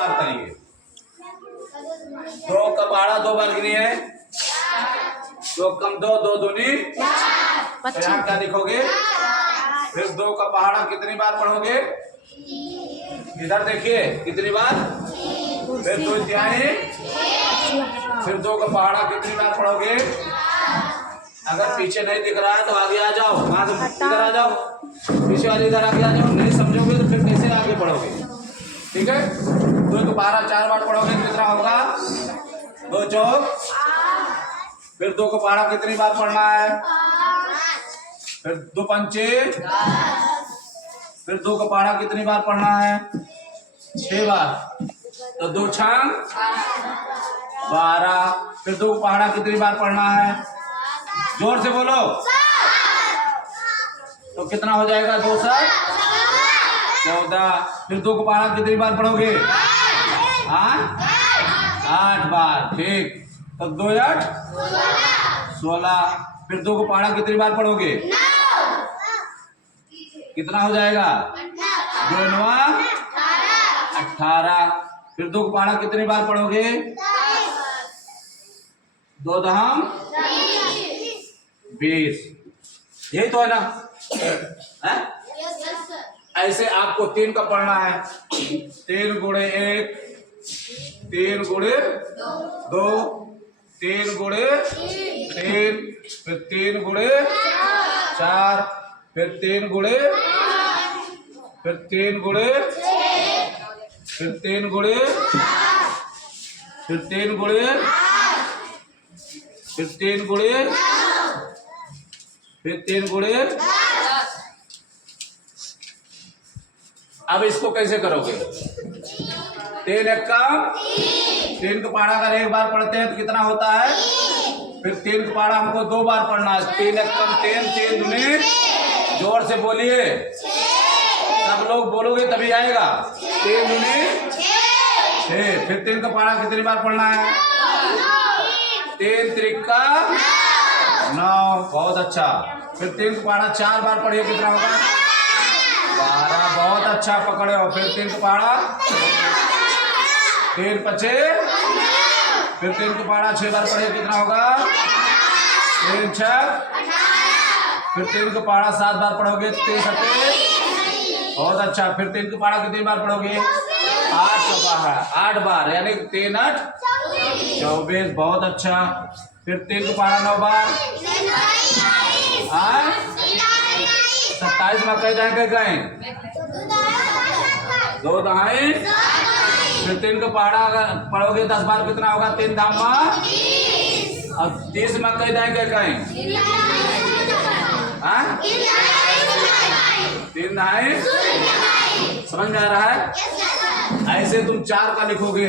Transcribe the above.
बार करेंगे। 2 का पहाड़ा 2 बार गिनी है, 2 कम 2, 2 दूनी 4। यहाँ क्या लिखोगे? फिर 2 का पहाड़ा कितनी बार पढ़ोगे? इधर देखिए कितनी बार, फिर 2 तिहाई, फिर 2 का पहाड़ा कितनी बार पढ़ोगे? अगर पीछे नहीं दिख रहा है तो आगे आ जाओ, वहां से इधर आ जाओ, पीछे वाले इधर आगे आ जाओ। नहीं समझोगे तो फिर कैसे आगे पढ़ोगे? ठीक है, 2 का पहाड़ा 4 बार पढ़ोगे कितना होगा? 2 चौक, फिर 2 का पहाड़ा कितनी बार पढ़ना है? फिर 2 पंचे, फिर 2 का पहाड़ा कितनी बार पढ़ना है? 6 बार। तो 2 छंग 12। फिर 2 का पहाड़ा कितनी बार पढ़ना है? जोर से बोलो। तो कितना हो जाएगा? 2 7 14। फिर 2 का पहाड़ा कितनी बार पढ़ोगे? 8 बार। ठीक, तो 2 8 16। फिर 2 का पहाड़ा कितनी बार पढ़ोगे? कितना हो जाएगा? 2 9 18। फिर 2 का पहाड़ा कितनी बार पढ़ोगे? 2 दहम 20। यही तो है ना? है? ऐसे आपको 3 का पढ़ना है। 3 गुणे 1, 3 गुणे 2, 3 गुणे 3, फिर 3 गुणे 4, फिर 3 गुणे, फिर 3 गुणे, फिर 3 गुणे, फिर 3 गुणे, फिर 3 गुणे, फिर 3 गुणे। अब इसको कैसे करोगे? 3 1 का 3 का पहाड़ा अगर 1 बार पढ़ते हैं तो कितना होता है? फिर 3 का पहाड़ा हमको 2 बार पढ़ना है। 3 1 कम 3, 3 दूनी, जोर से बोलिए, सब लोग बोलोगे तभी आएगा। 3 दूनी 6। फिर 3 का पहाड़ा कितनी बार पढ़ना है? 3 त्रिका 9। बहुत अच्छा। फिर 3 का पहाड़ा 4 बार पढ़िए, कितना होगा? 12। बहुत अच्छा पकड़े हो। फिर 3 का पहाड़ा 3 पचे, फिर 3 का पहाड़ा 6 बार पढ़िए, कितना होगा? 3 6। फिर 3 का पहाड़ा 7 बार पढ़ोगे, 3 7। बहुत अच्छा। फिर 3 का पहाड़ा कितनी बार पढ़ोगे? 8 का पहाड़ा 8 बार, यानी 3 8 24। बहुत अच्छा। फिर 3 का पहाड़ा 9 बार, 27 में कई दाएं कहीं 2 दाएं। फिर 3 का पहाड़ा अगर पढ़ोगे 10 बार, कितना होगा? 3 धामा, और 30 में कई दाएं कहीं 3 दाएं। समझ में आ रहा है? ऐसे तुम 4 का लिखोगे।